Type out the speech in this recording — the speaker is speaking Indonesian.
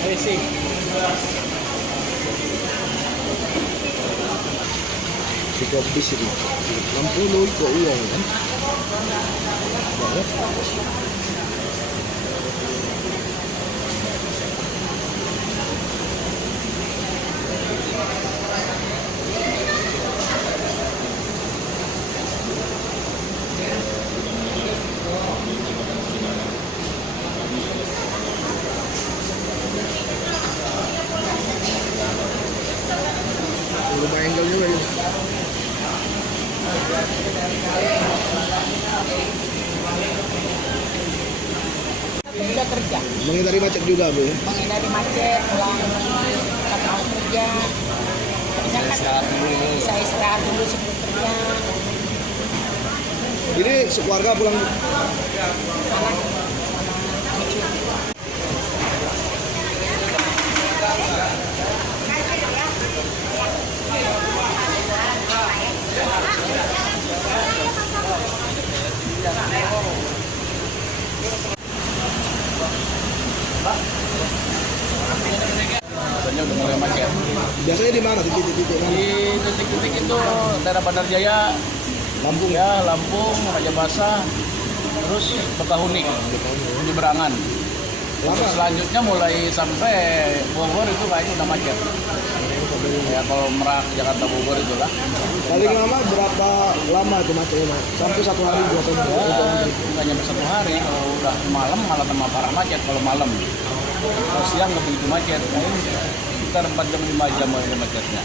Racing. Cukup bis itu 60 ikut uang kan banget. Lumayan juga ini. Sudah kerja. Menghindari macet juga Bu ya. Menghindari macet, pulang karena mau kerja. Bisa istirahat dulu sebelum kerja. Ini sekeluarga pulang. Anak cucu. Katanya udah mulai macet. Biasanya di mana titik-titik mana? Di titik-titik itu daerah Bandar Jaya, Lampung ya, Lampung, Raja Basah, terus Bekahuni, penyeberangan. Untuk selanjutnya mulai sampai Bogor itu kayaknya udah macet. Ya kalau Merak, Jakarta, Bogor itulah. Paling lama berapa lama itu macetnya? Sampai 1 hari biasanya. Ya, nggak nyampe 1 hari. Kalau udah malam malah tambah parah macet kalau malam. Kalau siang nggak begitu macet. Nah, ini sekitar 4 jam 5 jam macetnya.